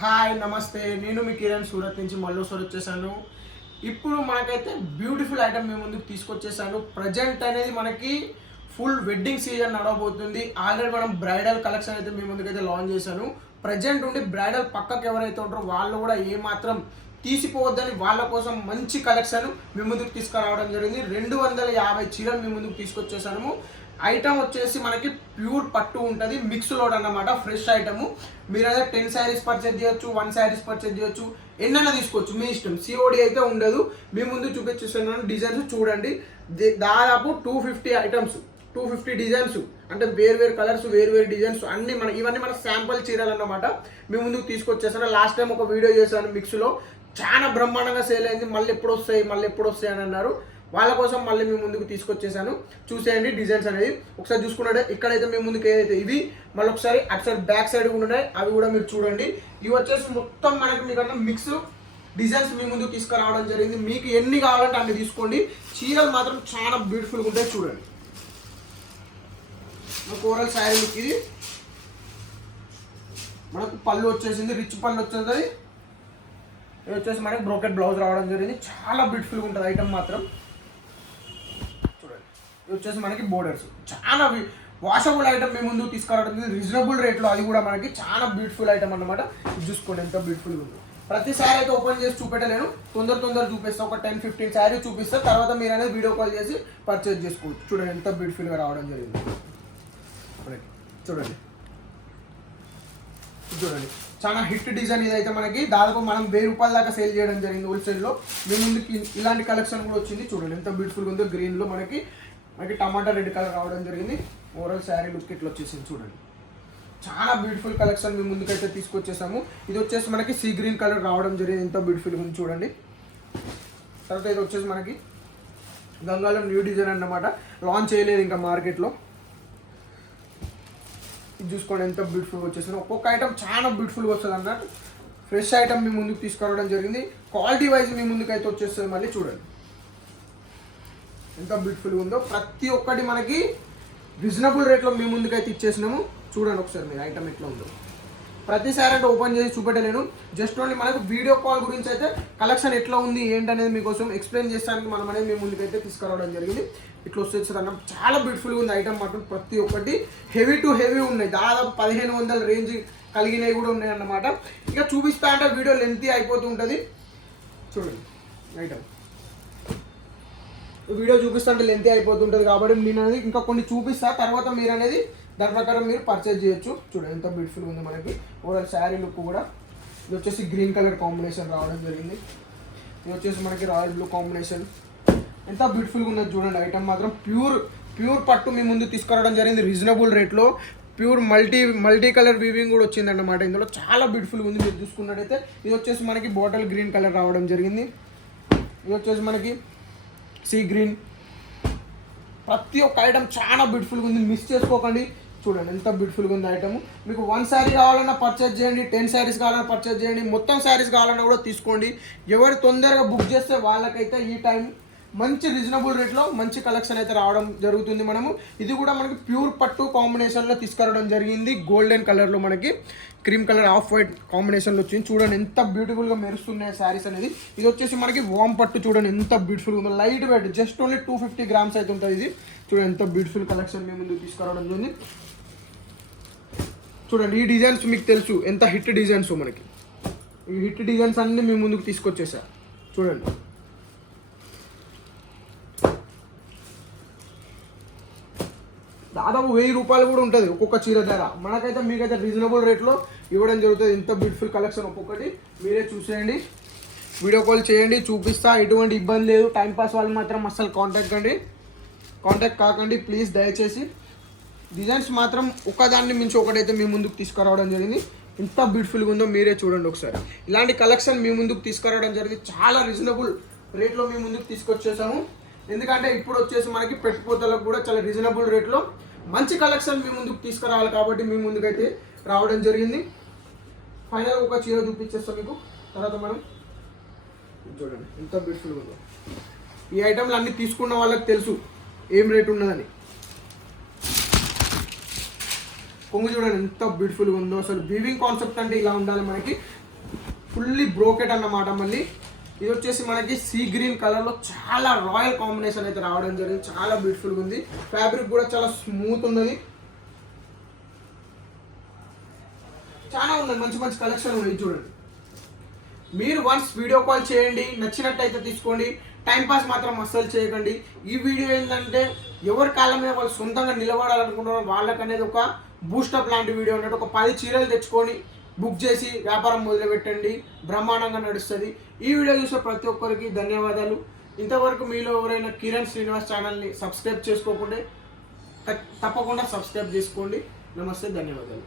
Hi నమస్తే, నేను మీ కిరణ్ సూరత్ నుంచి మల్లోసారి వచ్చేసాను. ఇప్పుడు మనకైతే బ్యూటిఫుల్ ఐటమ్ మీ ముందుకు తీసుకొచ్చేసాను. ప్రజెంట్ అనేది మనకి ఫుల్ వెడ్డింగ్ సీజన్ నడవబోతుంది. ఆల్రెడీ మనం బ్రైడల్ కలెక్షన్ అయితే మీ ముందుకైతే లాంచ్ చేశాను. ప్రజెంట్ ఉండి బ్రైడల్ పక్కకు ఎవరైతే ఉంటారో వాళ్ళు కూడా ఏమాత్రం తీసిపోవద్దని వాళ్ళ కోసం మంచి కలెక్షన్ మీ ముందుకు తీసుకురావడం జరిగింది. 250 చీరలు మీ ముందుకు తీసుకొచ్చేసాము. ఐటమ్ వచ్చేసి మనకి ప్యూర్ పట్టు ఉంటుంది, మిక్స్ లోడ్ అన్నమాట. Fresh item. మీరు అయితే 10 శారీస్ పర్చేజ్ చేయొచ్చు, 1 శారీస్ పర్చేజ్ చేయొచ్చు, ఎన్నైనా తీసుకోవచ్చు, మీ ఇష్టం. సిఓడి అయితే ఉండదు. మీ ముందు చూపించేస్తున్నాను. డిజైన్స్ చూడండి, దాదాపు 250 ఐటమ్స్, 250 డిజైన్స్, అంటే వేరు కలర్స్, వేరు డిజైన్స్ అన్ని ఇవన్నీ మన శాంపుల్ చీరలు అన్నమాట. మీ ముందుకు తీసుకొచ్చేసాను. లాస్ట్ టైం ఒక వీడియో చేశాను మిక్స్లో, చాలా బ్రహ్మాండంగా సేల్ అయింది. మళ్ళీ ఎప్పుడు వస్తాయి అని అన్నారు. వాళ్ళ కోసం మళ్ళీ మీ ముందుకు తీసుకొచ్చేసాను. చూసేయండి డిజైన్స్ అనేది. ఒకసారి చూసుకున్నట్టే ఇక్కడైతే మీ ముందుకు ఏదైతే ఇవి, మళ్ళీ ఒకసారి అటు సైడ్ బ్యాక్ సైడ్ కూడా ఉన్నాయి, అవి కూడా మీరు చూడండి. ఇవి వచ్చేసి మొత్తం మనకి మీకన్నా మిక్స్ డిజైన్స్ మీ ముందుకు తీసుకురావడం జరిగింది. మీకు ఎన్ని కావాలంటే అన్ని తీసుకోండి. చీరలు మాత్రం చాలా బ్యూటిఫుల్గా ఉంటాయి. చూడండి, ఓవరాల్ శారీ లుక్ ఇది. మనకు పళ్ళు వచ్చేసింది, రిచ్ పళ్ళు వచ్చేది. ఇది వచ్చేసి మనకి బ్రోకెట్ బ్లౌజ్ రావడం జరిగింది. చాలా బ్యూటిఫుల్గా ఉంటుంది ఐటమ్ మాత్రం. చూడండి, ఇది వచ్చేసి మనకి బోర్డర్స్. చాలా వాషబుల్ ఐటమ్ మీ ముందుకు తీసుకురావడం రీజనబుల్ రేట్లో. అది కూడా మనకి చాలా బ్యూటిఫుల్ ఐటమ్ అన్నమాట. చూసుకోండి ఎంత బ్యూటిఫుల్గా ఉంది. ప్రతిసారి అయితే ఓపెన్ చేసి చూపెట్టలేను, తొందర చూపిస్తా. ఒక 10-15 శారీ చూపిస్తా, తర్వాత మీరు అనేది వీడియో కాల్ చేసి పర్చేజ్ చేసుకోవచ్చు. చూడండి ఎంత బ్యూటిఫుల్గా రావడం జరిగింది. చూడండి చాలా హిట్ డిజైన్. ఇదైతే మనకి దాదాపు మనం 1000 రూపాయల దాకా సేల్ చేయడం జరిగింది హోల్సేల్లో. మీ ముందుకి ఇలాంటి కలెక్షన్ కూడా వచ్చింది. చూడండి ఎంత బ్యూటిఫుల్గా ఉందో. గ్రీన్లో మనకి టమాటా రెడ్ కలర్ రావడం జరిగింది. ఓవరాల్ శారీ లుక్ ఇట్లా వచ్చేసింది. చూడండి చాలా బ్యూటిఫుల్ కలెక్షన్ మీ ముందుకైతే తీసుకొచ్చేసాము. ఇది వచ్చేసి మనకి సీ గ్రీన్ కలర్ రావడం జరిగింది. ఎంత బ్యూటిఫుల్గా ఉంది చూడండి. తర్వాత ఇది వచ్చేసి మనకి గంగాలో న్యూ డిజైన్ అన్నమాట, లాంచ్ చేయలేదు ఇంకా మార్కెట్లో. ఇది చూసుకోండి ఎంత బ్యూటిఫుల్గా వచ్చేసింది. ఒక్కొక్క ఐటమ్ చాలా బ్యూటిఫుల్గా వస్తుంది అన్నట్టు. ఫ్రెష్ ఐటమ్ మీ ముందుకు తీసుకురావడం జరిగింది. క్వాలిటీ వైజ్ మీ ముందుకు అయితే వచ్చేస్తుంది. మళ్ళీ చూడండి ఎంత బ్యూటిఫుల్గా ఉందో. ప్రతి ఒక్కటి మనకి రీజనబుల్ రేట్లో మీ ముందుకైతే ఇచ్చేసినాము. చూడండి ఒకసారి మీరు ఐటమ్ ఎట్లా ఉందో. ప్రతిసారి అంటే ఓపెన్ చేసి చూపెట్టలేను. జస్ట్ ఓన్లీ మనకు వీడియో కాల్ గురించి అయితే కలెక్షన్ ఎట్లా ఉంది ఏంటనేది మీకోసం ఎక్స్ప్లెయిన్ చేస్తానికి మనం అనేది మీ ముందుకైతే తీసుకురావడం జరిగింది. ఇట్లా వచ్చేసి అన్న చాలా బ్యూటిఫుల్గా ఉంది ఐటమ్ మాత్రం. ప్రతి ఒక్కటి హెవీ టు హెవీ ఉన్నాయి. దాదాపు 1500 రేంజ్ కలిగినవి కూడా ఉన్నాయి అన్నమాట. ఇక చూపిస్తా అంటే వీడియో లెంతీ అయిపోతూ ఉంటుంది. చూడండి ఐటమ్ వీడియో చూపిస్తా అంటే లెంతీ అయిపోతుంటుంది కాబట్టి నేను అనేది ఇంకా కొన్ని చూపిస్తా, తర్వాత మీరు అనేది దాని ప్రకారం మీరు పర్చేజ్ చేయొచ్చు. చూడండి ఎంత బ్యూటిఫుల్గా ఉంది మనకి. ఓవరాల్ శారీ లుక్ కూడా. ఇది వచ్చేసి గ్రీన్ కలర్ కాంబినేషన్ రావడం జరిగింది. ఇది వచ్చేసి మనకి రాయల్ బ్లూ కాంబినేషన్. ఎంత బ్యూటిఫుల్గా ఉన్నది చూడండి. ఐటమ్ మాత్రం ప్యూర్ పట్టు మీ ముందు తీసుకురావడం జరిగింది రీజనబుల్ రేట్లో. ప్యూర్ మల్టీ కలర్ వీవింగ్ కూడా వచ్చిందన్నమాట ఇందులో. చాలా బ్యూటిఫుల్గా ఉంది. మీరు చూసుకున్నట్టయితే ఇది వచ్చేసి మనకి బాటిల్ గ్రీన్ కలర్ రావడం జరిగింది. ఇది వచ్చేసి మనకి సీ గ్రీన్. ప్రతి ఒక్క ఐటమ్ చాలా బ్యూటిఫుల్గా ఉంది, మిస్ చేసుకోకండి. చూడండి ఎంత బ్యూటిఫుల్గా ఉంది ఐటమ్. మీకు 1 శారీ కావాలన్నా పర్చేజ్ చేయండి, 10 శారీస్ కావాలన్నా పర్చేజ్ చేయండి, మొత్తం శారీస్ కావాలన్నా కూడా తీసుకోండి. ఎవరు తొందరగా బుక్ చేస్తే వాళ్ళకైతే ఈ టైం మంచి రీజనబుల్ రేట్లో మంచి కలెక్షన్ అయితే రావడం జరుగుతుంది. మనము ఇది కూడా మనకి ప్యూర్ పట్టు కాంబినేషన్లో తీసుకురావడం జరిగింది. గోల్డెన్ కలర్లో మనకి క్రీమ్ కలర్ ఆఫ్ వైట్ కాంబినేషన్లో వచ్చింది. చూడండి ఎంత బ్యూటిఫుల్గా మెరుస్తున్నాయి శారీస్ అనేది. ఇది వచ్చేసి మనకి వామ్ పట్టు. చూడండి ఎంత బ్యూటిఫుల్గా ఉందో. Light weight, just only 250 grams అయితే ఉంటుంది ఇది. చూడండి ఎంత బ్యూటిఫుల్ కలెక్షన్ మీ ముందుకు తీసుకురావడం జరిగింది. చూడండి ఈ డిజైన్స్ మీకు తెలుసు ఎంత హిట్ డిజైన్స్ మనకి. ఈ హిట్ డిజైన్స్ అన్నీ మీ ముందుకు తీసుకొచ్చేసా. చూడండి దాదాపు 1000 రూపాయలు కూడా ఉంటుంది ఒక్కొక్క చీర ధర. మనకైతే మీకైతే రీజనబుల్ రేట్లో ఇవ్వడం జరుగుతుంది. ఎంత బ్యూటిఫుల్ కలెక్షన్ ఒక్కొక్కటి మీరే చూసేయండి. వీడియో కాల్ చేయండి, చూపిస్తా. ఎటువంటి ఇబ్బంది లేదు. టైంపాస్ వాళ్ళు మాత్రం అస్సలు కాంటాక్ట్ కాకండి ప్లీజ్ దయచేసి. డిజైన్స్ మాత్రం ఒకదాన్ని మించి ఒకటైతే మీ ముందుకు తీసుకురావడం జరిగింది. ఎంత బ్యూటిఫుల్గా ఉందో మీరే చూడండి ఒకసారి. ఇలాంటి కలెక్షన్ మీ ముందుకు తీసుకురావడం జరిగింది. చాలా రీజనబుల్ రేట్లో మీ ముందుకు తీసుకొచ్చేసాము. ఎందుకంటే ఇప్పుడు వచ్చేసి మనకి పెట్టుపోతలకు కూడా చాలా రీజనబుల్ రేట్లో మంచి కలెక్షన్ మీ ముందుకు తీసుకురావాలి కాబట్టి మీ ముందుకైతే రావడం జరిగింది. ఫైనల్ ఒక చీర చూపించేస్తాం మీకు. తర్వాత మనం చూడండి ఎంత బ్యూటిఫుల్గా ఉందో. ఈ ఐటమ్లు అన్నీ తీసుకున్న వాళ్ళకి తెలుసు ఏం రేట్ ఉన్నదని. కొంగు చూడండి ఎంత బ్యూటిఫుల్గా ఉందో. అసలు వీవింగ్ కాన్సెప్ట్ అంటే ఇలా ఉండాలి మనకి. ఫుల్లీ బ్రోకెట్ అన్నమాట. మళ్ళీ ఇది వచ్చేసి మనకి సీ గ్రీన్ కలర్లో చాలా రాయల్ కాంబినేషన్ అయితే రావడం జరిగింది. చాలా బ్యూటిఫుల్గా ఉంది. ఫ్యాబ్రిక్ కూడా చాలా స్మూత్ ఉన్నది. చాలా ఉన్నాయి, మంచి మంచి కలెక్షన్ ఉన్నాయి. చూడండి, మీరు వన్స్ వీడియో కాల్ చేయండి, నచ్చినట్టయితే తీసుకోండి. టైంపాస్ మాత్రం అస్సలు చేయకండి. ఈ వీడియో ఏంటంటే ఎవరి కాళ్ళ మీద వాళ్ళు సొంతంగా నిలబడాలనుకుంటున్నారో వాళ్ళకనేది ఒక బూస్టప్ లాంటి వీడియో ఉన్నట్టు. ఒక 10 చీరలు తెచ్చుకొని బుక్ చేసి వ్యాపారం మొదలుపెట్టండి, బ్రహ్మాండంగా నడుస్తుంది. ఈ వీడియో చూసే ప్రతి ఒక్కరికి ధన్యవాదాలు. ఇంతవరకు మీలో ఎవరైనా కిరణ్ శ్రీనివాస్ ఛానల్ని సబ్స్క్రైబ్ చేసుకోకుంటే తప్పకుండా సబ్స్క్రైబ్ చేసుకోండి. నమస్తే, ధన్యవాదాలు.